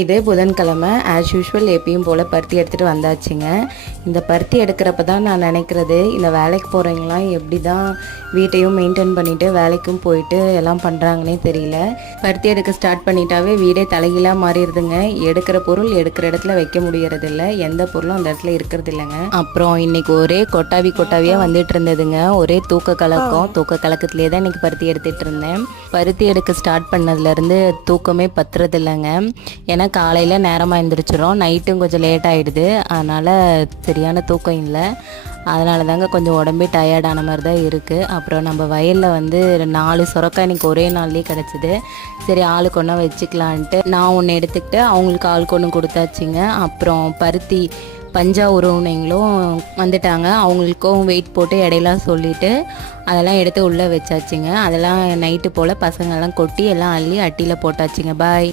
இதே புதன்கிழமை as usual எப்பயும் போல் பருத்தி எடுத்துகிட்டு வந்தாச்சுங்க. இந்த பருத்தி எடுக்கிறப்ப தான் நான் நினைக்கிறது, இந்த வேலைக்கு போகிறவங்களாம் எப்படி தான் வீட்டையும் மெயின்டைன் பண்ணிவிட்டு வேலைக்கும் போயிட்டு எல்லாம் பண்ணுறாங்கன்னே தெரியல. பருத்தி எடுக்க ஸ்டார்ட் பண்ணிட்டாவே வீடே தலைகீழாக மாறிடுதுங்க. எடுக்கிற பொருள் எடுக்கிற இடத்துல வைக்க முடியறதில்ல, எந்த பொருளும் அந்த இடத்துல இருக்கிறது இல்லைங்க. அப்புறம் இன்றைக்கி ஒரே கொட்டாவியாக வந்துட்டு இருந்ததுங்க. ஒரே தூக்க கலக்கத்துலேயே தான் இன்றைக்கி பருத்தி எடுத்துகிட்டு இருந்தேன். பருத்தி எடுக்க ஸ்டார்ட் பண்ணதுலேருந்து தூக்கமே பத்துறது இல்லைங்க. ஏன்னா காலையில் நேரமாக எழுந்திரிச்சிடும், நைட்டும் கொஞ்சம் லேட் ஆகிடுது. அதனால் சரியான தூக்கம் இல்லை. அதனால தாங்க கொஞ்சம் உடம்பே டயர்டான மாதிரி தான் இருக்குது. அப்புறம் நம்ம வயலில் வந்து 4 சுரக்காய் இன்றைக்கி ஒரே நாள்லேயே கிடச்சிது. சரி ஆளுக்கு ஒன்றா வச்சுக்கலான்ட்டு நான் ஒன்று எடுத்துக்கிட்டு அவங்களுக்கு ஆளுக்கு ஒன்று கொடுத்தாச்சுங்க. அப்புறம் பருத்தி பஞ்சா உறவுனைங்களும் வந்துட்டாங்க. அவங்களுக்கும் வெயிட் போட்டு இடையெல்லாம் சொல்லிவிட்டு அதெல்லாம் எடுத்து உள்ளே வச்சாச்சுங்க. அதெல்லாம் நைட்டு போல் பசங்கள்லாம் கொட்டி எல்லாம் அள்ளி அட்டியில் போட்டாச்சுங்க. பாய்.